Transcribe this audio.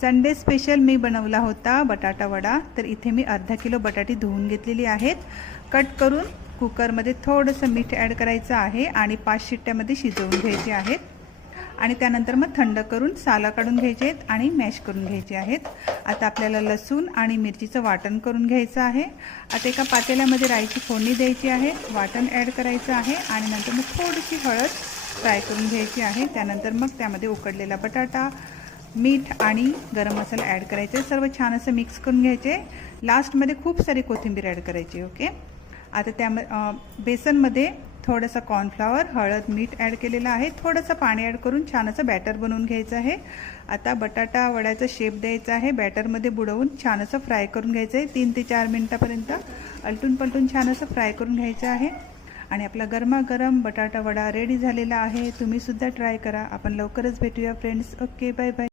Sunday special मी बनवला होता बटाटा वडा। तर इथे मी अर्धा किलो बटाटे धुवून घेतलेली आहेत। कट करून कुकरमध्ये थोडंसं मीठ ॲड करायचं आहे आणि 5 शिट्ट्यामध्ये शिजवून घ्यायचे आहेत आणि त्यानंतर मग थंड करून सालं काढून घ्यायचे आहेत आणि मॅश करून घ्यायचे आहेत। आता आपल्याला लसूण आणि मिरचीचं वाटण करून घ्यायचं आहे। आता एका पातेल्यामध्ये राईची फोडणी द्यायची आहे, वाटण ॲड करायचं आहे आणि नंतर मग थोडीशी हळद फ्राय करून घ्यायची आहे। त्यानंतर मग त्यामध्ये उकडलेला बटाटा, मीठ आणि गरम मसाला ॲड करायचे, सर्व छान असं मिक्स करून घ्यायचे। लास्टमध्ये खूप सारी कोथिंबीर ॲड करायची। ओके, आता त्या बेसनमध्ये थोडासा कॉर्नफ्लॉवर, हळद, मीठ ॲड केलेलं आहे, थोडंसं पाणी ॲड करून छान असं बॅटर बनवून घ्यायचं आहे। आता बटाटा वड्याचा शेप द्यायचा आहे, बॅटरमध्ये बुडवून छान असं फ्राय करून घ्यायचं आहे। 3 ते 4 मिनिटापर्यंत अलटून पलटून छान असं फ्राय करून घ्यायचं आहे आणि आपला गरमागरम बटाटा वडा रेडी झालेला आहे। तुम्ही सुद्धा ट्राय करा। आपण लवकरच भेटूया फ्रेंड्स। Okay, bye bye.